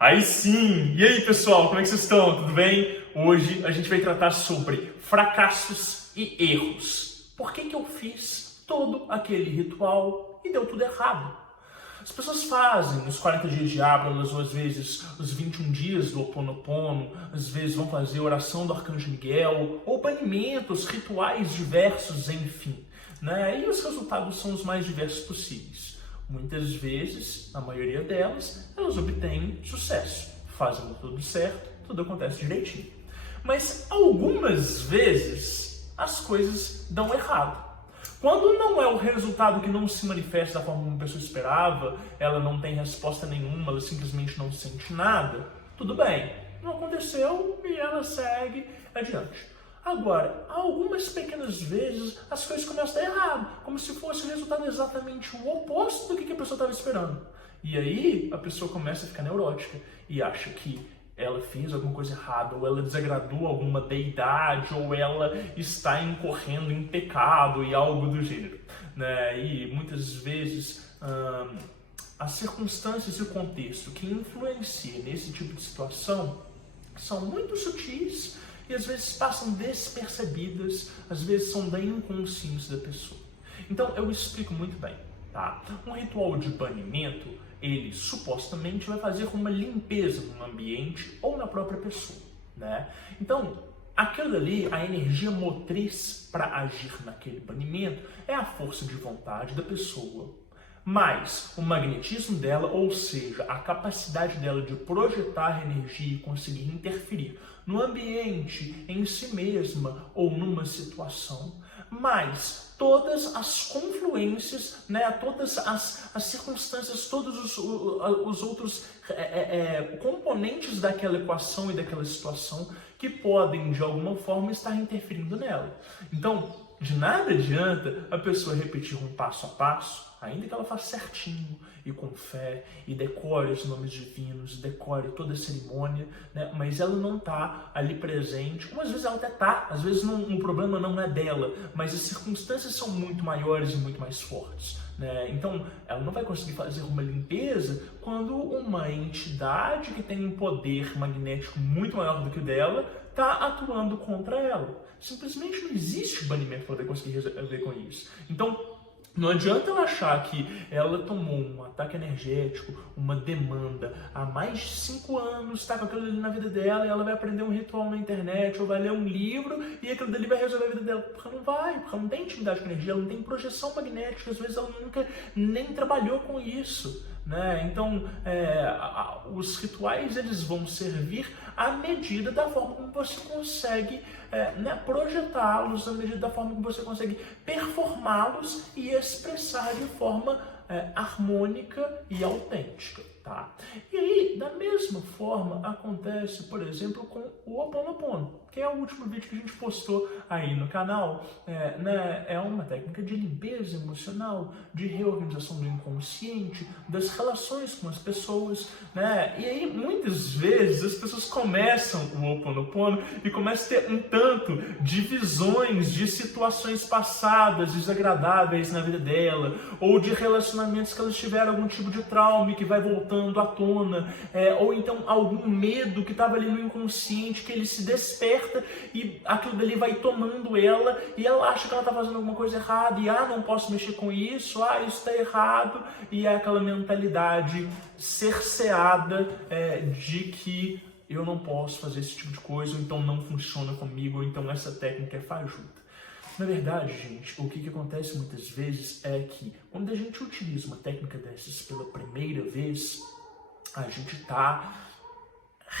Aí sim! E aí, pessoal, como é que vocês estão? Tudo bem? Hoje a gente vai tratar sobre fracassos e erros. Por que eu fiz todo aquele ritual e deu tudo errado? As pessoas fazem os 40 dias de Ábralas, ou às vezes os 21 dias do Ho Oponopono, às vezes vão fazer oração do Arcanjo Miguel, ou banimentos, rituais diversos, enfim. E os resultados são os mais diversos possíveis. Muitas vezes, na maioria delas, elas obtêm sucesso. Fazem tudo certo, tudo acontece direitinho. Mas algumas vezes as coisas dão errado. Quando não é o resultado que não se manifesta da forma como a pessoa esperava, ela não tem resposta nenhuma, ela simplesmente não sente nada, tudo bem, não aconteceu e ela segue adiante. Agora, algumas pequenas vezes as coisas começam a dar errado, como se fosse o resultado exatamente o oposto do que a pessoa estava esperando. E aí a pessoa começa a ficar neurótica e acha que ela fez alguma coisa errada, ou ela desagradou alguma deidade, ou ela está incorrendo em pecado e algo do gênero. E muitas vezes as circunstâncias e o contexto que influenciam nesse tipo de situação são muito sutis e às vezes passam despercebidas, às vezes são da inconsciência da pessoa. Então eu explico muito bem. Um ritual de banimento, ele supostamente vai fazer uma limpeza no ambiente ou na própria pessoa. Então, aquilo ali, a energia motriz para agir naquele banimento é a força de vontade da pessoa, mas o magnetismo dela, ou seja, a capacidade dela de projetar energia e conseguir interferir no ambiente, em si mesma ou numa situação, mas todas as confluências, todas as circunstâncias, todos os outros componentes daquela equação e daquela situação que podem, de alguma forma, estar interferindo nela. Então, de nada adianta a pessoa repetir um passo a passo, ainda que ela faça certinho e com fé, e decore os nomes divinos, decore toda a cerimônia, mas ela não está ali presente, ou às vezes ela até está, às vezes o problema não é dela, mas as circunstâncias são muito maiores e muito mais fortes. Então, ela não vai conseguir fazer uma limpeza quando uma entidade que tem um poder magnético muito maior do que o dela está atuando contra ela. Simplesmente não existe banimento para poder conseguir resolver com isso. Então, não adianta ela achar que ela tomou um ataque energético, uma demanda há mais de 5 anos, está com aquilo ali na vida dela, e ela vai aprender um ritual na internet, ou vai ler um livro, e aquilo dali vai resolver a vida dela. Porque ela não vai, porque ela não tem intimidade com energia, ela não tem projeção magnética, às vezes ela nunca nem trabalhou com isso. Então, os rituais eles vão servir à medida da forma como você consegue projetá-los, à medida da forma como você consegue performá-los e expressar de forma harmônica e autêntica. E aí, da mesma forma, acontece, por exemplo, com o Ho Oponopono, que é o último vídeo que a gente postou aí no canal. É uma técnica de limpeza emocional, de reorganização do inconsciente, das relações com as pessoas. E aí, muitas vezes, as pessoas começam o Ho Oponopono e começam a ter um tanto de visões de situações passadas, desagradáveis na vida dela, ou de relacionamentos que elas tiveram algum tipo de trauma e que vai voltando à tona, ou então algum medo que estava ali no inconsciente, que ele se desperta e aquilo dali vai tomando ela e ela acha que ela está fazendo alguma coisa errada e não posso mexer com isso, isso está errado, e é aquela mentalidade cerceada de que eu não posso fazer esse tipo de coisa, ou então não funciona comigo, ou então essa técnica é fajuta. Na verdade, gente, o que acontece muitas vezes é que quando a gente utiliza uma técnica dessas pela primeira vez, a gente está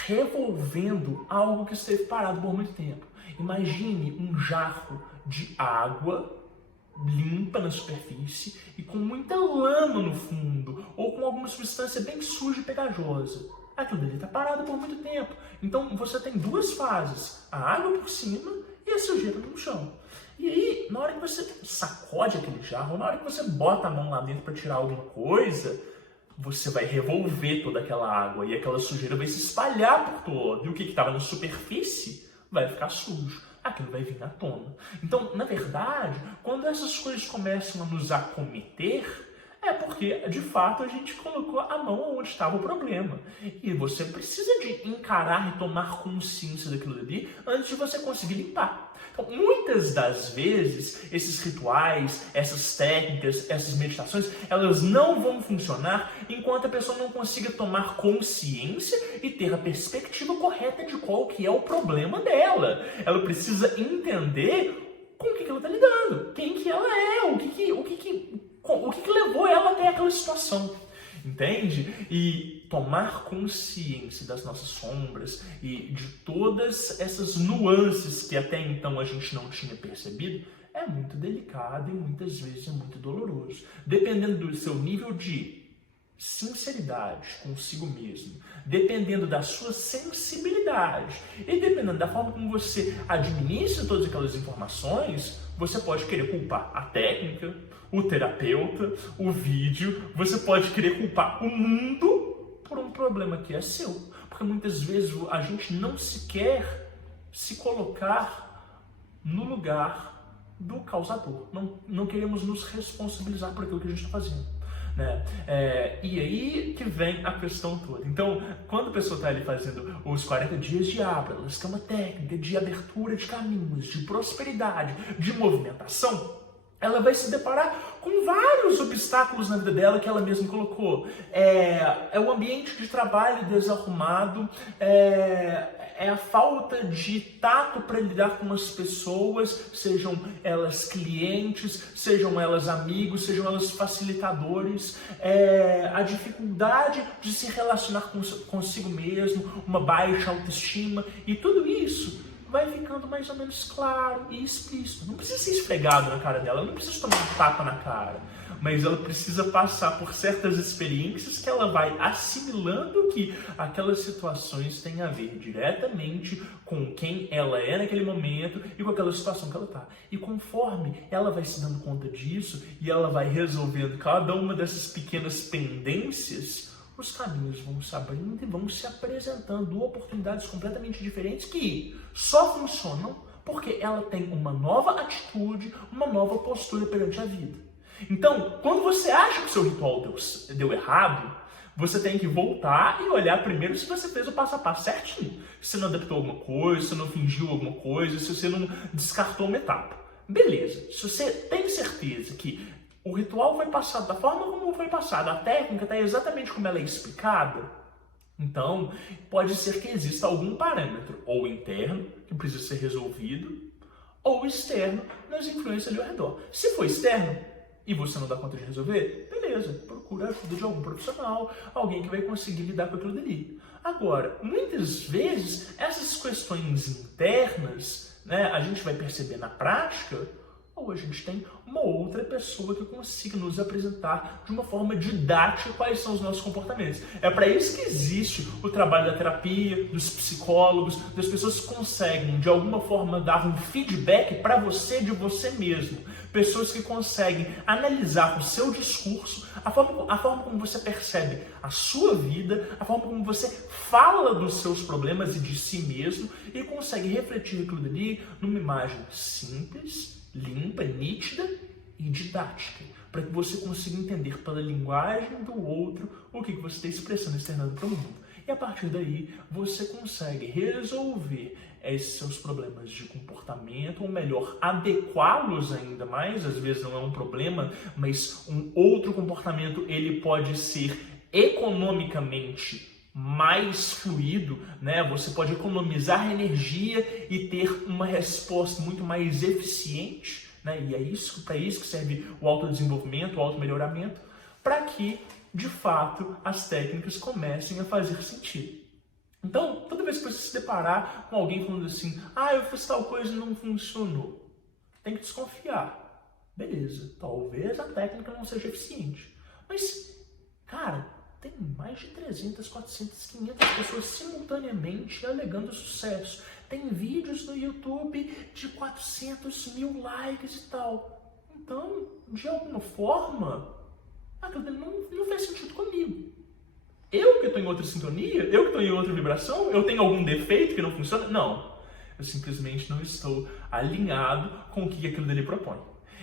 revolvendo algo que esteve parado por muito tempo. Imagine um jarro de água limpa na superfície e com muita lama no fundo, ou com alguma substância bem suja e pegajosa. Aquilo dali está parado por muito tempo. Então você tem duas fases, a água por cima e a sujeira no chão. E aí, na hora que você sacode aquele jarro, na hora que você bota a mão lá dentro para tirar alguma coisa, você vai revolver toda aquela água e aquela sujeira vai se espalhar por todo. E o que estava na superfície vai ficar sujo. Aquilo vai vir à tona. Então, na verdade, quando essas coisas começam a nos acometer, É porque, de fato, a gente colocou a mão onde estava o problema. E você precisa de encarar e tomar consciência daquilo ali antes de você conseguir limpar. Então, muitas das vezes, esses rituais, essas técnicas, essas meditações, elas não vão funcionar enquanto a pessoa não consiga tomar consciência e ter a perspectiva correta de qual que é o problema dela. Ela precisa entender com o que ela está lidando, quem que ela é, o que levou ela até aquela situação, entende? E tomar consciência das nossas sombras e de todas essas nuances que até então a gente não tinha percebido é muito delicado e muitas vezes é muito doloroso. Dependendo do seu nível de sinceridade consigo mesmo, dependendo da sua sensibilidade e dependendo da forma como você administra todas aquelas informações, você pode querer culpar a técnica, o terapeuta, o vídeo, você pode querer culpar o mundo por um problema que é seu. Porque muitas vezes a gente não sequer se colocar no lugar do causador. Não queremos nos responsabilizar por aquilo que a gente está fazendo. Né? E aí que vem a questão toda. Então, quando a pessoa está ali fazendo os 40 dias de Ábralas, que é uma técnica de abertura de caminhos, de prosperidade, de movimentação, ela vai se deparar com vários obstáculos na vida dela que ela mesma colocou. É o ambiente de trabalho desarrumado, é a falta de tato para lidar com as pessoas, sejam elas clientes, sejam elas amigos, sejam elas facilitadores, a dificuldade de se relacionar consigo mesmo, uma baixa autoestima, e tudo isso vai ficando mais ou menos claro e explícito. Não precisa ser esfregado na cara dela, não precisa tomar um tapa na cara, mas ela precisa passar por certas experiências que ela vai assimilando que aquelas situações têm a ver diretamente com quem ela é naquele momento e com aquela situação que ela está. E conforme ela vai se dando conta disso e ela vai resolvendo cada uma dessas pequenas pendências, os caminhos vão se abrindo e vão se apresentando oportunidades completamente diferentes que só funcionam porque ela tem uma nova atitude, uma nova postura perante a vida. Então, quando você acha que o seu ritual deu errado, você tem que voltar e olhar primeiro se você fez o passo a passo certinho. Se você não adaptou alguma coisa, se você não fingiu alguma coisa, se você não descartou uma etapa. Beleza, se você tem certeza que o ritual foi passado da forma como foi passado, a técnica está exatamente como ela é explicada, então pode ser que exista algum parâmetro, ou interno, que precisa ser resolvido, ou externo, nas influências ali ao redor. Se for externo e você não dá conta de resolver, beleza, procura a ajuda de algum profissional, alguém que vai conseguir lidar com aquilo dali. Agora, muitas vezes, essas questões internas, né, a gente vai perceber na prática, ou a gente tem uma outra pessoa que consiga nos apresentar de uma forma didática quais são os nossos comportamentos. É para isso que existe o trabalho da terapia, dos psicólogos, das pessoas que conseguem de alguma forma dar um feedback para você de você mesmo. Pessoas que conseguem analisar o seu discurso, a forma como você percebe a sua vida, a forma como você fala dos seus problemas e de si mesmo e consegue refletir aquilo ali numa imagem simples, limpa, nítida e didática, para que você consiga entender pela linguagem do outro o que você está expressando, externando para o mundo. E a partir daí, você consegue resolver esses seus problemas de comportamento, ou melhor, adequá-los ainda mais. Às vezes não é um problema, mas um outro comportamento ele pode ser economicamente mais fluido, né? Você pode economizar energia e ter uma resposta muito mais eficiente, né? E é isso, para isso que serve o autodesenvolvimento, o automelhoramento, para que, de fato, as técnicas comecem a fazer sentido. Então, toda vez que você se deparar com alguém falando assim, eu fiz tal coisa e não funcionou, tem que desconfiar. Beleza, talvez a técnica não seja eficiente, mas, cara, tem mais de 300, 400, 500 pessoas simultaneamente alegando sucesso. Tem vídeos no YouTube de 400 mil likes e tal. Então, de alguma forma, aquilo não faz sentido comigo. Eu que estou em outra sintonia? Eu que estou em outra vibração? Eu tenho algum defeito que não funciona? Não. Eu simplesmente não estou alinhado com o que aquilo dele propõe.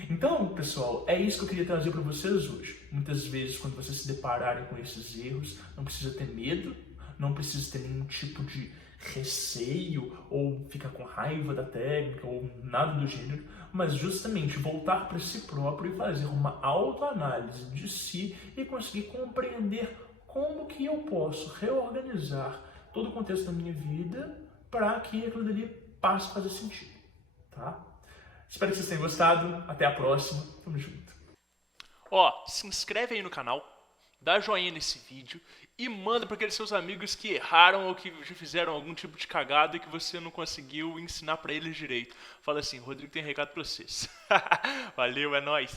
Então, pessoal, é isso que eu queria trazer para vocês hoje. Muitas vezes, quando vocês se depararem com esses erros, não precisa ter medo, não precisa ter nenhum tipo de receio ou ficar com raiva da técnica ou nada do gênero, mas justamente voltar para si próprio e fazer uma autoanálise de si e conseguir compreender como que eu posso reorganizar todo o contexto da minha vida para que aquilo dali passe a fazer sentido, tá? Espero que vocês tenham gostado. Até a próxima. Tamo junto. Se inscreve aí no canal, dá joinha nesse vídeo e manda para aqueles seus amigos que erraram ou que já fizeram algum tipo de cagada e que você não conseguiu ensinar para eles direito. Fala assim, Rodrigo tem recado para vocês. Valeu, é nóis.